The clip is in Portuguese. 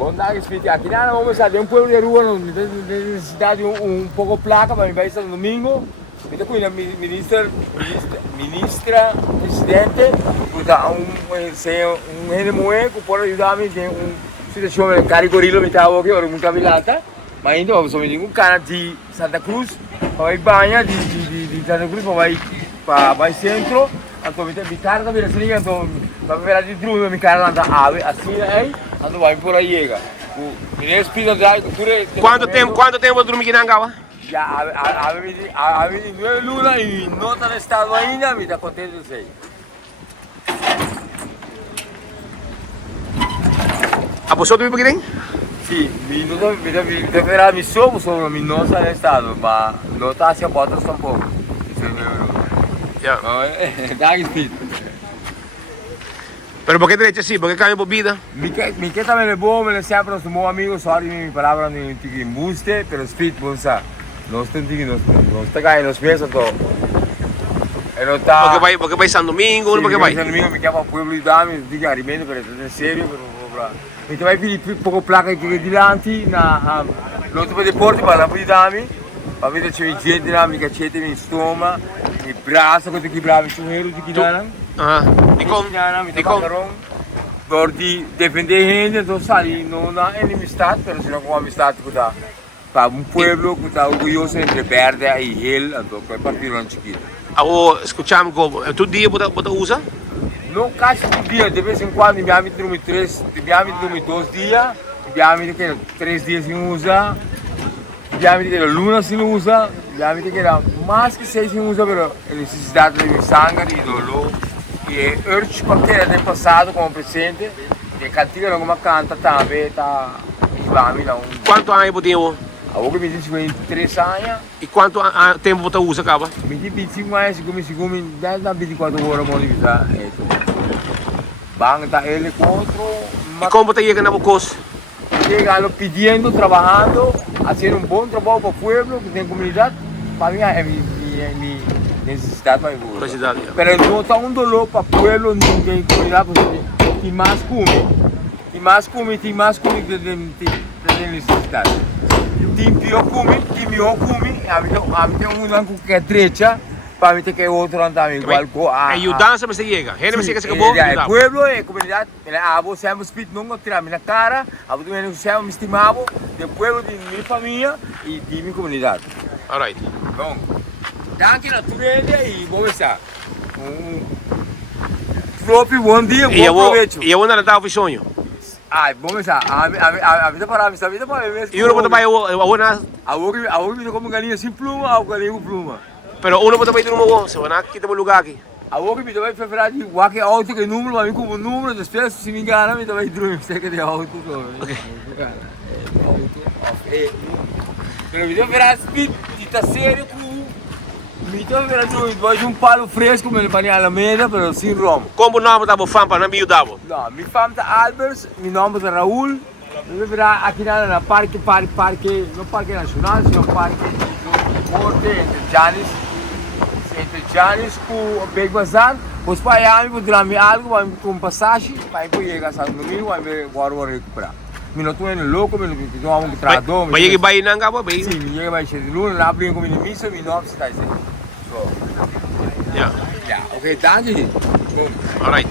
Bondade, aquí nada, vamos a de un pueblo de Rua, necesita de un poco placa para mi país el domingo. Mira, qui la ministra, presidente, un NME che può aiutarmi in una situazione di carico rillo, mi stavo che ora un camminata, ma io sono in un canale di Santa Cruz, poi bagna di Santa Cruz, poi vai centro, anche mi carga, mi rassegnga, ma per di giù mi carga ave, assim aí, ando vai por aí chega. Mi respiro dai, pure. Quanto tempo dormi aqui na Angawa? Já avevi 9 luna e não está no estado ainda, me está contente de sei. A pessoa dorme aqui dentro? Sì, mi deverá mi sono non sta no estado, ma não está se a bota sta un po'. Ya. Dai speed. Pero por qué derecha así? ¿Por qué cambia por vida? Mi che también es bueno, me le siempre los nuevos amigos, sorry mi palabra no ti imbuste, pero speed bonsa. No está cayendo los pies todo. Porque vai San Domingo, sì, porque vai? San Domingo mi chiama Pueblo di Dami, dico alimento per essere serio, mi vai più poco placa che di lanti, non ti puoi porti per la di Dami, ma vedo c'è gente là, mi cacete, mi stoma, mi braccia, questi che bravi, sono ero di chi danno. Ah, Mi toccaron por defender gente, entonces salí, no una enemistad, pero sino como amistad para un pueblo que está orgulloso entre verde y él, entonces fue partido en chiquito. Ako, escuchamos como, tu dia bota usa? No casi un día, de vez en cuando, mi amigo dormí 2 días, mi amigo que 3 días sin usa, mi amigo que la luna sin usa, mi amigo que era más que 6 sin usa, pero la necesidad de mi sangre y dolor. E urge qualche del passato come presente, e cantina come canta também tá islami lá. Quanto anni potevo? Agora me diz 23 anos. E quanto tempo você usa, acaba? Me diz 25 anos, come 10 a 24 horas vou usar. Bang tá ele contra. E como você chega na Bocos? Chegando pedindo, trabalhando, fazendo bom trabalho para o pueblo, que tem comunidade, para mim é minha necessidade mais boa. Pero não está dolor para o pueblo, ninguém comunidade, porque tem mais come, tem necessidade. Tem pior come, a mim tem que é derecha, para mim tem que outro andar igual. Ajudança você chega, gente você chega, acabou. O pueblo é comunidade, a você é um espírito não tirar minha cara, a você é um estimado do pueblo de minha família e de minha comunidade. Alright. Bom. Anche naturale e come sta? Proprio buon dia, buon provecho. E eu não estava em sonho. Ah, come sta? A vida para mesmo. E uno pode vai agora. Agora me como galinha sem pluma, ou galinha com pluma. Pero uno pode vai ter bom, se vai aqui tem lugar aqui. Agora me vai preferir de qualquer auto que número, mas como número, depois se me engana, me vai dormir, sei que de auto. Pero me preferir speed, está sério com mi voglio un palo fresco me ne pani alla meda però sin rom. Como o nome da fam para não me ajudava? No, mi fam da Albers, mi nome da Raul. Dove verrà a Chinana na parque, non parque nazionale, sino parque forte entre Janis com Big Bazar. Os paiami potremmo algo, ma con passaggi, ma poi chega a San Domingo e guardo a recuperare. Mi non tuoi nel loco, mi non mi trado. Ma che vai in Angawa, vai? Sì, mi chega vai scendere l'uno, la prima come nemico, mi non stai sempre. Yeah. Yeah, okay, danke. Alright.